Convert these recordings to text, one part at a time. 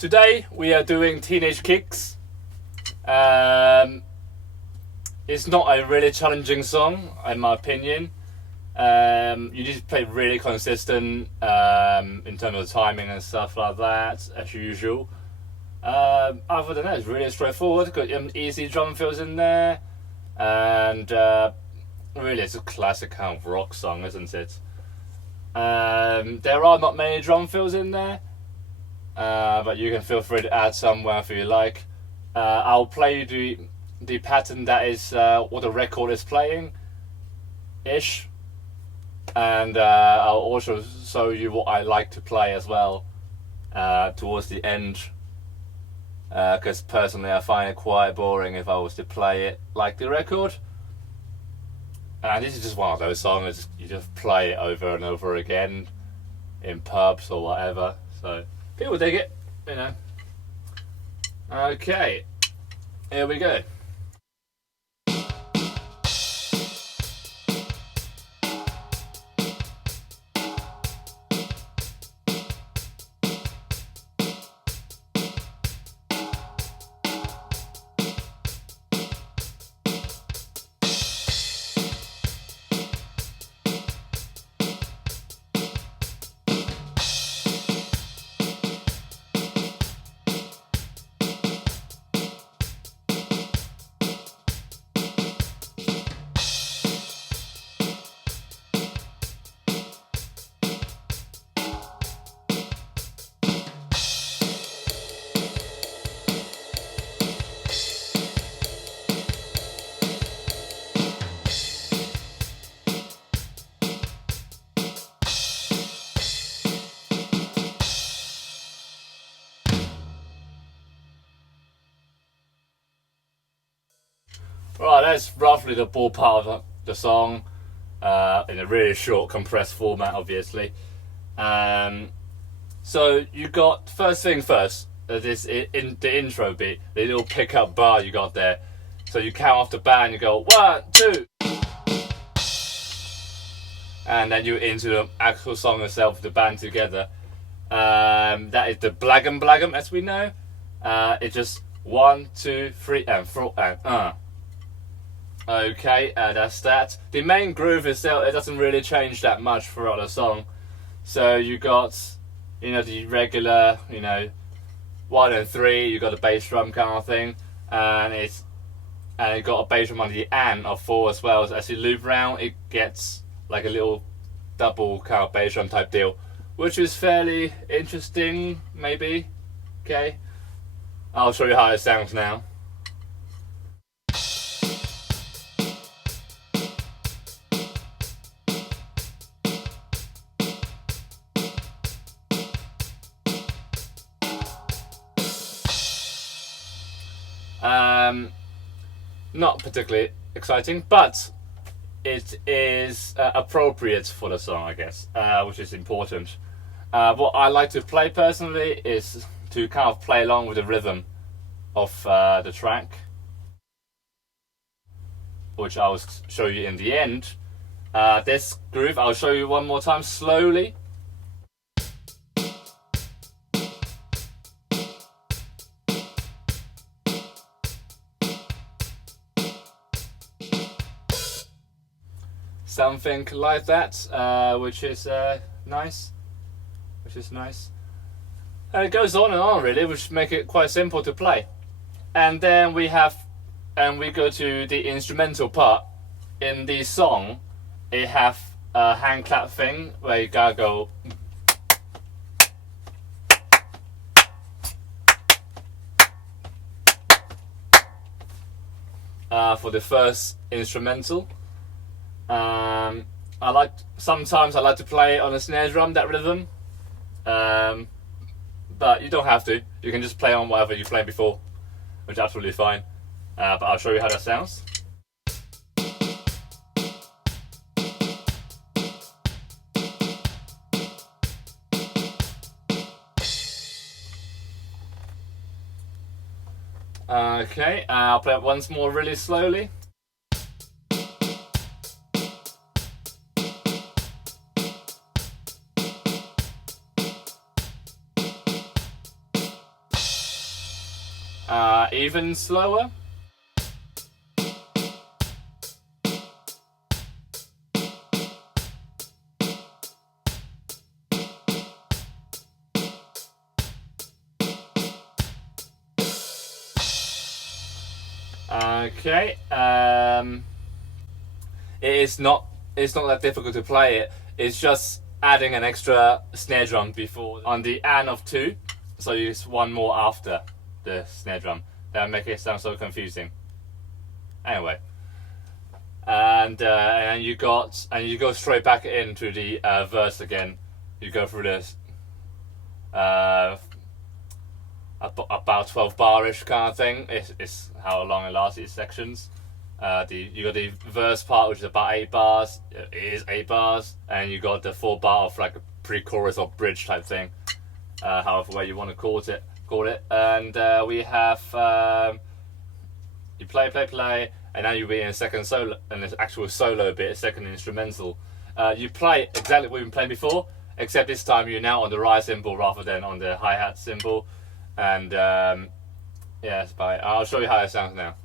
Today we are doing Teenage Kicks. It's not a really challenging song, in my opinion. You need to play really consistent in terms of timing and stuff like that, as usual. Other than that, it's really straightforward. Got easy drum fills in there, and really, it's a classic kind of rock song, isn't it? There are not many drum fills in there, but you can feel free to add some wherever you like. I'll play you the pattern that is what the record is playing, ish, and I'll also show you what I like to play as well towards the end. Because personally, I find it quite boring if I was to play it like the record. And this is just one of those songs you just play it over and over again in pubs or whatever. So people dig it, you know. Okay, here we go. Right, that's roughly the ballpark of the song, in a really short, compressed format, obviously. So you got, first thing first, this in the intro bit, the little pickup bar you got there. So you count off the bar and you go 1, 2, and then you're into the actual song itself with the band together. That is the blagum blagum, as we know. It's just 1, 2, 3, and 4, and Okay, that's that. The main groove itself, it doesn't really change that much throughout the song. So you got, the regular, 1 and 3, you got a bass drum kind of thing, and you got a bass drum on the and of 4 as well. So as you loop around, it gets like a little double kind of bass drum type deal, which is fairly interesting, maybe. Okay, I'll show you how it sounds now. Not particularly exciting, but it is appropriate for the song, I guess, which is important. What I like to play personally is to kind of play along with the rhythm of the track, which I will show you in the end. This groove, I'll show you one more time slowly. Something like that, which is nice. And it goes on and on, really, which make it quite simple to play. And then we go to the instrumental part. In the song, it have a hand clap thing where you gotta go. For the first instrumental. Sometimes I like to play on a snare drum, that rhythm, but you don't have to. You can just play on whatever you played before, which is absolutely fine. But I'll show you how that sounds. Okay, I'll play it once more really slowly. Even slower. Okay. It's not that difficult to play it. It's just adding an extra snare drum before on the and of 2, so you use one more after the snare drum. That make it sound so confusing. Anyway, and you go straight back into the verse again. You go through this about 12 bar-ish kind of thing. It's how long it lasts, these sections. You got the verse part, which is about 8 bars. It is 8 bars, and you got the 4 bar of like a pre-chorus or bridge type thing, however way you want to call it. And we have you play, and now you'll be in a second solo, and an actual solo bit, a second instrumental. You play exactly what you've been playing before, except this time you're now on the ride cymbal rather than on the hi-hat cymbal. And yeah, that's about it. I'll show you how it sounds now.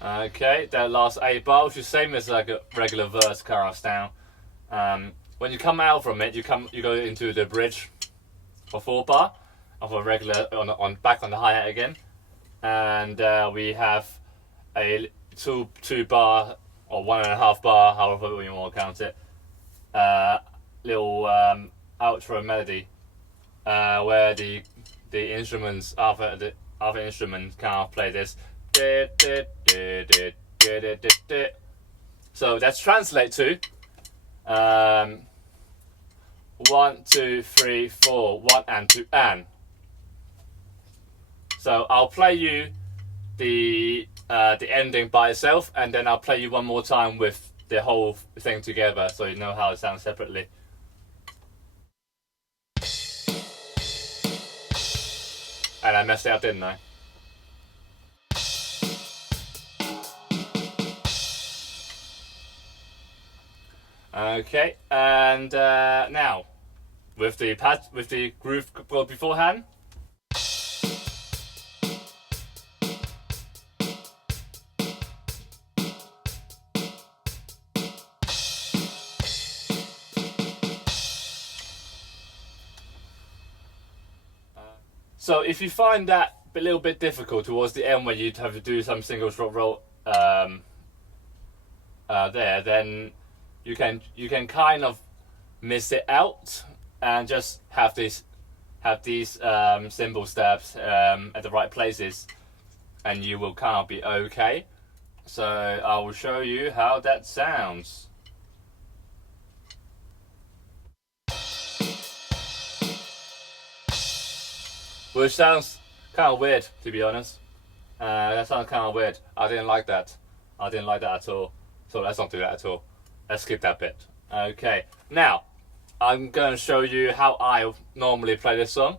Okay, that last 8 bar, which is the same as like a regular verse kind of style. When you come out from it, you go into the bridge for 4 bar of a regular back on the hi-hat again, and we have a 2 bar or 1.5 bar, however you want to count it, little outro melody where the instruments other instruments kind of play this. So that's translate to 1, 2, 3, 4, 1 and 2 and. So I'll play you the ending by itself, and then I'll play you one more time with the whole thing together, so you know how it sounds separately. And I messed it up, didn't I? Okay, and now with the groove beforehand. So if you find that a little bit difficult towards the end, where you'd have to do some single stroke roll there, then you can kind of miss it out and just have these cymbal stabs at the right places, and you will kind of be okay. So I will show you how that sounds. Which sounds kind of weird, to be honest. That sounds kind of weird. I didn't like that at all. So let's not do that at all. Let's skip that bit. Okay, now I'm going to show you how I normally play this song.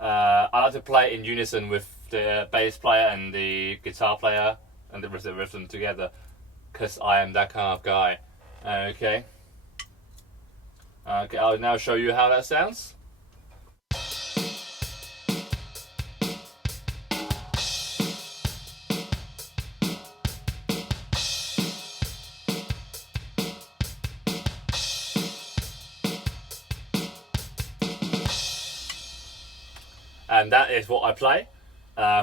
I like to play in unison with the bass player and the guitar player and the rhythm together, because I am that kind of guy. Okay, I'll now show you how that sounds. And that is what I play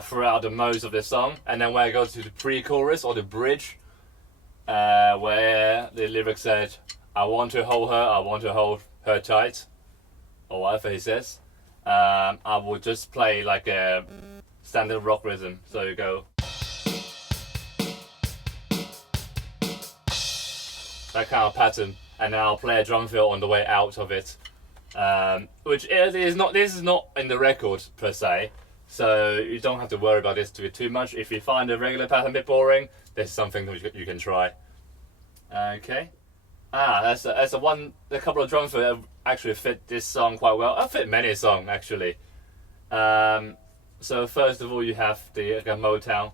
throughout the most of this song. And then when I go to the pre-chorus or the bridge, where the lyric said, I want to hold her tight, or whatever he says, I will just play like a standard rock rhythm. So you go, that kind of pattern, and then I'll play a drum fill on the way out of it. Which is not in the record per se, so you don't have to worry about this too much. If you find the regular pattern a bit boring, this is something that you can try. Okay, that's a couple of drums that actually fit this song quite well. I fit many songs actually. So first of all, you have the Motown.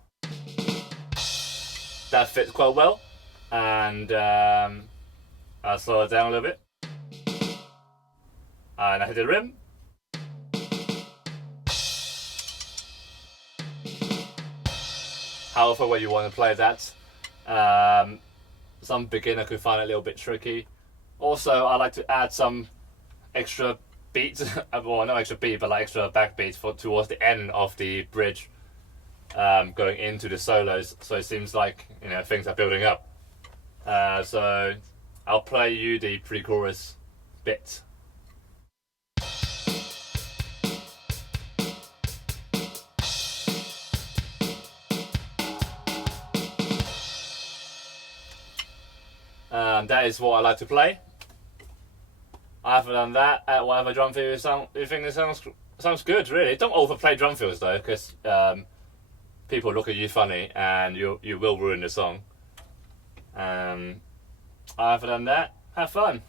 that fits quite well. And I'll slow it down a little bit. And I hit the rim. However, when you want to play that, some beginner could find it a little bit tricky. Also, I like to add some extra beats, well, not extra beat, but like extra backbeats for towards the end of the bridge, going into the solos. So it seems like, you know, things are building up. So I'll play you the pre-chorus bit. That is what I like to play. Other than that, whatever drum fill you think it sounds good, really. Don't overplay drum fills though, because people look at you funny and you will ruin the song. Other than that, have fun.